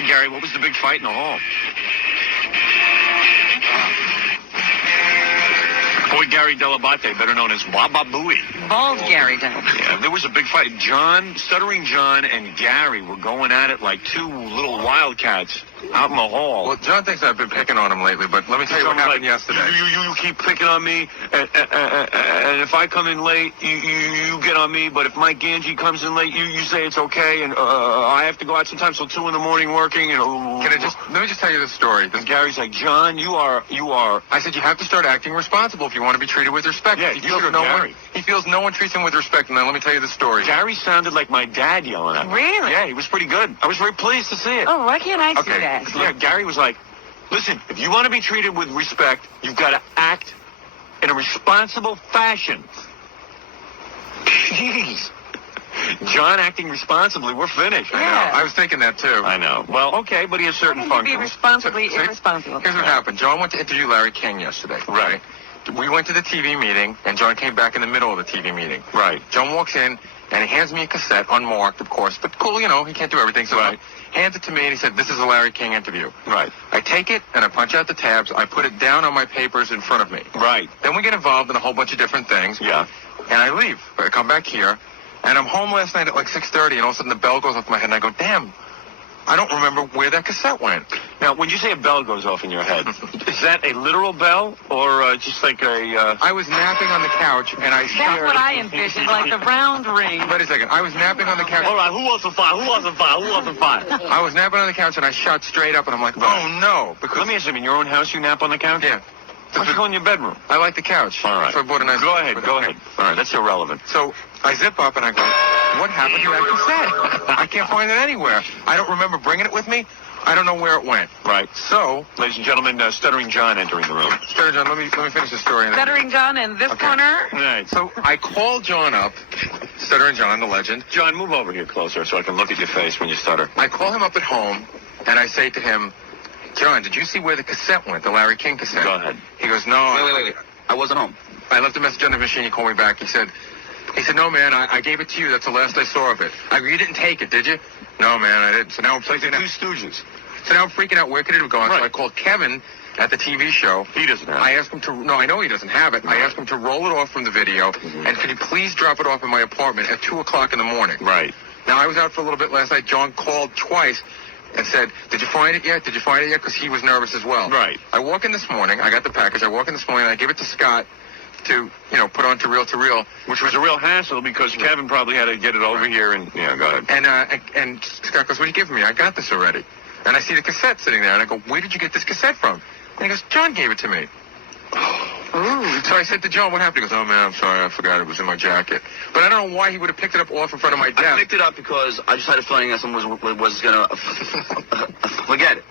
Hey, Gary, what was the big fight in the hall? Boy, Gary Delabate, better known as Waba Booey. Bald Gary Delabate. Yeah, there was a big fight. Stuttering John and Gary were going at it like two little wildcats out in the hall. Well, John thinks I've been picking on him lately, but let me tell you what happened yesterday. You keep picking on me, and if I come in late, you get on me, but if Mike Ganji comes in late, you say it's okay, and I have to go out sometimes till 2 in the morning working, and... Let me just tell you this story. And Gary's like, John, you are... I said, you have to start acting responsible if you want to be treated with respect. Yeah, he feels no one treats him with respect, and then let me tell you the story. Gary sounded like my dad yelling at me. Really? Yeah, he was pretty good. I was very pleased to see it. Oh, why can't I see that? Yeah, Gary was like, listen, if you want to be treated with respect, you've got to act in a responsible fashion. Jeez. John acting responsibly, we're finished. I know. I was thinking that, too. I know. Well, okay, but he has certain functions. Be responsibly irresponsible. Here's what happened. John went to interview Larry King yesterday. Right. We went to the TV meeting, and John came back in the middle of the TV meeting. Right. John walks in, and he hands me a cassette, unmarked, of course, but cool, he can't do everything, so right. Hands it to me, and he said, this is a Larry King interview. Right. I take it, and I punch out the tabs. I put it down on my papers in front of me. Right. Then we get involved in a whole bunch of different things. Yeah. And I leave. I come back here, and I'm home last night at like 6:30, and all of a sudden the bell goes off my head, and I go, damn, I don't remember where that cassette went. Now, when you say a bell goes off in your head, is that a literal bell or just like a... I was napping on the couch, and I... That's what I envisioned, like the round ring. Wait a second. I was napping on the couch. All right, who wants a fire? Who wants a fire? Who wants a fire? I was napping on the couch, and I shot straight up, and I'm like, oh, no. Because let me ask you, in your own house, you nap on the couch? Yeah. Why don't you go in your bedroom? I like the couch. All right. So I bought a nice... Go ahead. All right, that's irrelevant. So I zip up, and I go, what happened to that cassette? I can't find it anywhere. I don't remember bringing it with me. I don't know where it went. Right. So, ladies and gentlemen, Stuttering John entering the room. Stuttering John, let me finish the story. Stuttering John in this corner. Right. So I call John up, Stuttering John, the legend. John, move over here closer so I can look at your face when you stutter. I call him up at home, and I say to him, John, did you see where the cassette went, the Larry King cassette? Go ahead. He goes, no. Wait. I wasn't home. I left a message on the machine. He called me back. He said, no, man, I gave it to you. That's the last I saw of it. You didn't take it, did you? No, man, I didn't. So now I'm freaking out. Two Stooges. So now I'm freaking out. Where could it have gone? Right. So I called Kevin at the TV show. He doesn't have it. I asked him to... No, I know he doesn't have it. Right. I asked him to roll it off from the video. Mm-hmm. And could you please drop it off in my apartment at 2 o'clock in the morning? Right. Now, I was out for a little bit last night. John called twice and said, did you find it yet? Because he was nervous as well. Right. I walk in this morning. I got the package. I walk in this morning, and I give it to Scott to, put on to reel. Which was a real hassle because Kevin probably had to get it over here and... Yeah, go ahead. And Scott goes, what are you giving me? I got this already. And I see the cassette sitting there, and I go, where did you get this cassette from? And he goes, John gave it to me. Ooh. So I said to John, what happened? He goes, oh, man, I'm sorry. I forgot it was in my jacket. But I don't know why he would have picked it up off in front of my desk. I picked it up because I just had a feeling that someone was going to forget it.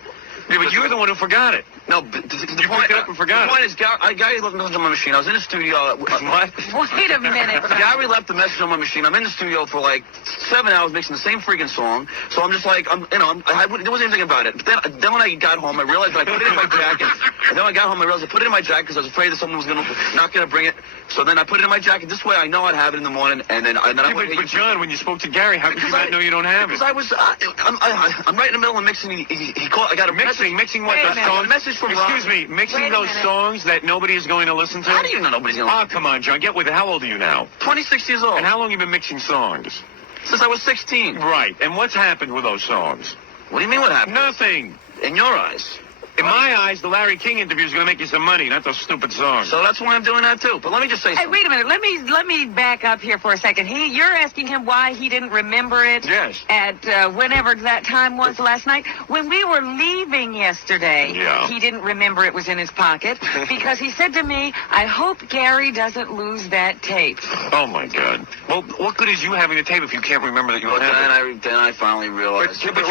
Yeah, but you were the one who forgot it. No, but you picked it up and forgot it. The point is, Gary left a message on my machine. I was in the studio. What? Wait a minute. Gary left a message on my machine. I'm in the studio for like 7 hours mixing the same freaking song. So I'm just like, there wasn't anything about it. But then when I got home, I realized that I put it in my jacket. And then when I got home, I realized I put it in my jacket because I was afraid that someone was not going to bring it. So then I put it in my jacket. This way I know I'd have it in the morning. And then I went. But John, when you spoke to Gary, how could you not know you don't have it? Because I was, I'm right in the middle of mixing. He called. I got a mixing what? A message from Rob. Excuse me, mixing those songs that nobody is going to listen to? How do you know nobody's going to listen to? Oh, come on, John, get with it. How old are you now? 26 years old. And how long have you been mixing songs? Since I was 16. Right, and what's happened with those songs? What do you mean what happened? Nothing. In your eyes. In my eyes, the Larry King interview is going to make you some money, not those stupid songs. So that's why I'm doing that, too. But let me just say something. Hey, wait a minute. Let me back up here for a second. You're asking him why he didn't remember it yes. at whenever that time was last night. When we were leaving yesterday, he didn't remember it was in his pocket because he said to me, I hope Gary doesn't lose that tape. Oh, my God. Well, what good is you having the tape if you can't remember that you don't have it? Then I finally realized. But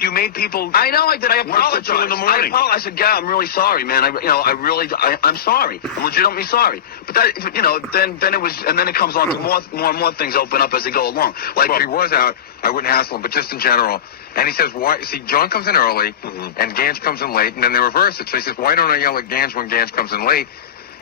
you made people... I know I did. I apologized. 2 in the morning. I said, Gary, I'm really sorry, man. I'm sorry. I'm legitimately sorry. But that, then it was, and then it comes on to more and more things open up as they go along. Like if he was out, I wouldn't hassle him, but just in general. And he says, why? See, John comes in early, and Ganj comes in late, and then they reverse it. So he says, why don't I yell at Ganj when Ganj comes in late?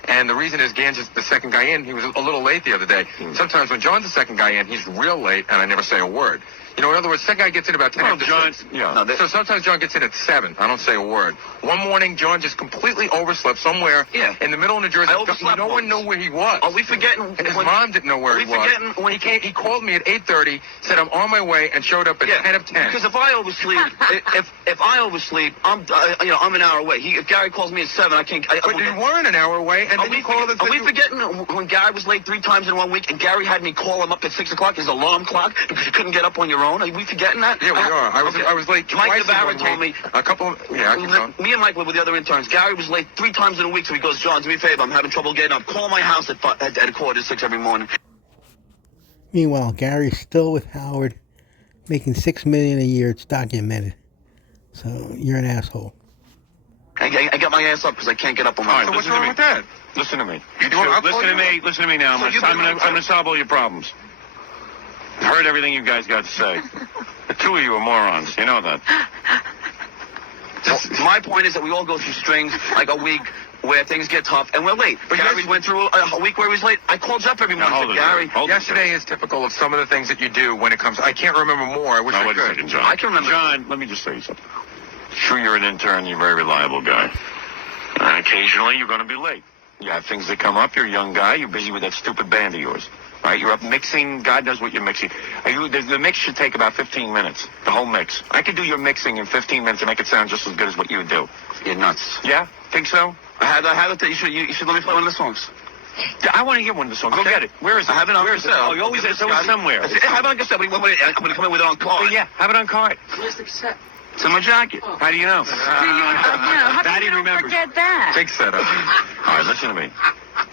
And the reason is Ganj is the second guy in. He was a little late the other day. Sometimes when John's the second guy in, he's real late, and I never say a word. You know, in other words, that guy gets in about 10 Well, after John, 6. yeah. No, So sometimes John gets in at 7. I don't say a word. One morning, John just completely overslept somewhere in the middle of New Jersey. I overslept No one knew where he was. Are we forgetting? And his mom didn't know where he was. When He called me at 8:30, said I'm on my way, and showed up at 10 of 10. Because if I oversleep, if I oversleep, I'm an hour away. If Gary calls me at 7, I can't. But you weren't an hour away, and then you called us. Are we forgetting when Gary was late 3 times in 1 week, and Gary had me call him up at 6 o'clock, his alarm clock, because you couldn't get up on your own? Are we forgetting that? Yeah, we are. I was late twice. Mike Navarro told me a couple of me and Mike were with the other interns. Gary was late 3 times in a week, so he goes, John, do me a favor, I'm having trouble getting up. Call my house at 5:45 every morning. Meanwhile, Gary's still with Howard, making $6 million a year. It's documented. So you're an asshole. I got my ass up because I can't get up on my own. So what's wrong with that? Listen to me. Listen to me now. I'm going to solve all your problems. I heard everything you guys got to say. The two of you are morons. You know that. My point is that we all go through strings, like a week where things get tough, and we're late. But Gary went through a week where he was late. I called Jeff every morning. Gary, yesterday is typical of some of the things that you do when it comes. I can't remember more. I wish I could. Second, John. I can remember. John, let me just say something. Sure, you're an intern. You're a very reliable guy. And occasionally, you're going to be late. You have things that come up. You're a young guy. You're busy with that stupid band of yours. Right? You're up mixing. God knows what you're mixing. The mix should take about 15 minutes. The whole mix. I could do your mixing in 15 minutes and make it sound just as good as what you would do. You're nuts. Yeah? Think so? I have it. You should let me play one of the songs. Yeah, I want to hear one of the songs. Go get it. Where is it? I have it on cassette. Oh, you always have it somewhere. I have it on cassette. I'm going to come in with it on card. Yeah, have it on card. Where's the cassette? It's in my jacket. How do you know? How Daddy do you remembers. forget that? Big setup. All right, listen to me.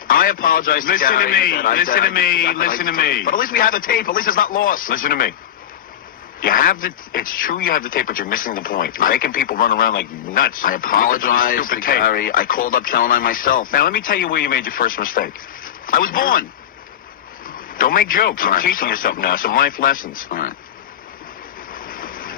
I apologize to Listen to Gary. me. Listen to me. But at least we have the tape. At least it's not lost. Listen to me. It's true you have the tape, but you're missing the point. You're making people run around like nuts. I apologize to Gary. I called up Channel 9 myself. Now, let me tell you where you made your first mistake. I was born. Don't make jokes. I'm teaching you something now, some life lessons. All right.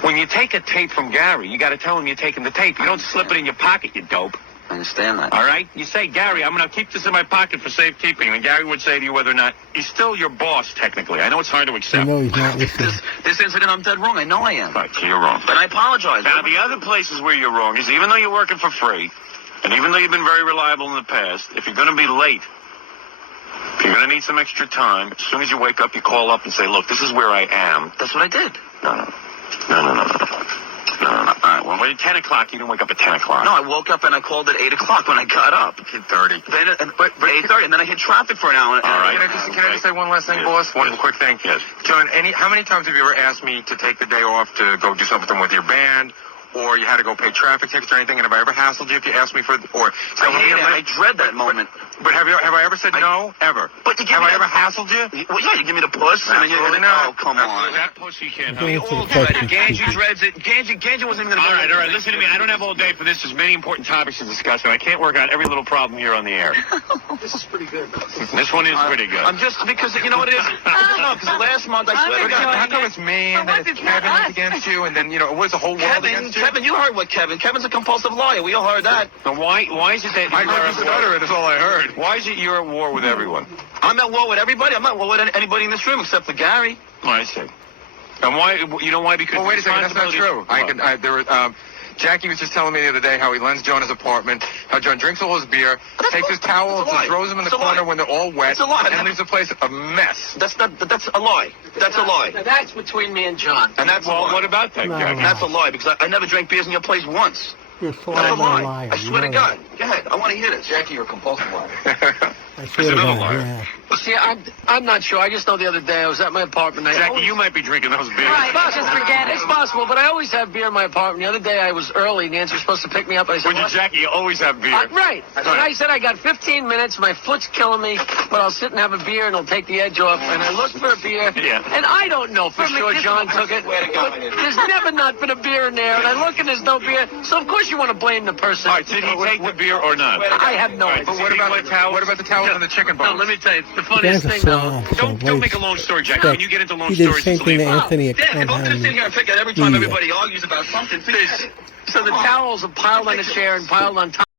When you take a tape from Gary, you got to tell him you're taking the tape. You don't slip it in your pocket, you dope. I understand that. All right? You say, Gary, I'm going to keep this in my pocket for safekeeping. And Gary would say to you whether or not he's still your boss, technically. I know it's hard to accept. No, he's not listening. This incident, I'm dead wrong. I know I am. Right, so you're wrong. But I apologize. Now, the other places where you're wrong is even though you're working for free, and even though you've been very reliable in the past, if you're going to be late, if you're going to need some extra time, as soon as you wake up, you call up and say, look, this is where I am. That's what I did. No. All right, well, at 10 o'clock, you didn't wake up at 10 o'clock. No, I woke up and I called at 8 o'clock when I got up. 8:30. Then, but 8:30, and then I hit traffic for an hour. All right. Can I just say one last thing, boss? One quick thing. Yes. John, how many times have you ever asked me to take the day off to go do something with your band? Or you had to go pay traffic tickets or anything, and have I ever hassled you if you asked me for, or I dread that moment. But have I ever said no? Ever? But you give have me I ever hassled you? Well, yeah, you give me the puss, and then oh, come on. That pussy can't Don't help. answer the All dread question. it. Ganji dreads it. Ganji wasn't even going to... All right, listen to me. I don't have all day for this. There's many important topics to discuss, and I can't work out every little problem here on the air. This is pretty good. This one is pretty good. I'm just, because, you know what it is? No, because last month, I swear to God. How come it's me, and then it's Kevin is against you, and then, it was the whole world against you? Kevin, you heard what Kevin's a compulsive liar. We all heard that. Now, why is it that I heard you stutter it, is all I heard. Why is it you're at war with everyone? I'm at war with everybody. I'm at war with anybody in this room except for Gary. I see. And why? You know why? Because wait a second, that's not true. Jackie was just telling me the other day how he lends John his apartment, how John drinks all his beer, takes his towels and throws them in the corner when they're all wet, and leaves the place a mess. That's a lie. That's a lie. Now that's between me and John. And that's what about that, Jackie? That's a lie, because I never drank beers in your place once. You're a That's a lie. liar. I swear to God. Go ahead. I want to hear this. Jackie, you're a compulsive liar. I swear to God, yeah. See, I'm not sure. I just know the other day I was at my apartment. Jackie, you might be drinking those beers. Right, just forget it. It's possible, but I always have beer in my apartment. The other day I was early. Nancy was supposed to pick me up. I said, When you're Jackie, you always have beer. Right. And I said, I got 15 minutes. My foot's killing me, but I'll sit and have a beer and it'll take the edge off. And I looked for a beer, and I don't know for sure John took it. But there's never not been a beer in there, and I look and there's no beer. So of course you want to blame the person. All right, did he take the beer or not? I have no idea. But what about the towels and the chicken bones? No, let me tell you, the The funniest guy's a thing though. slob. Don't make a long story, Jackie. When you get into long He did the stories, same just thing to leave. Anthony at If I'm going to sit here and pick it every time everybody argues about something, finish. So the towels are piled on a chair and piled on top.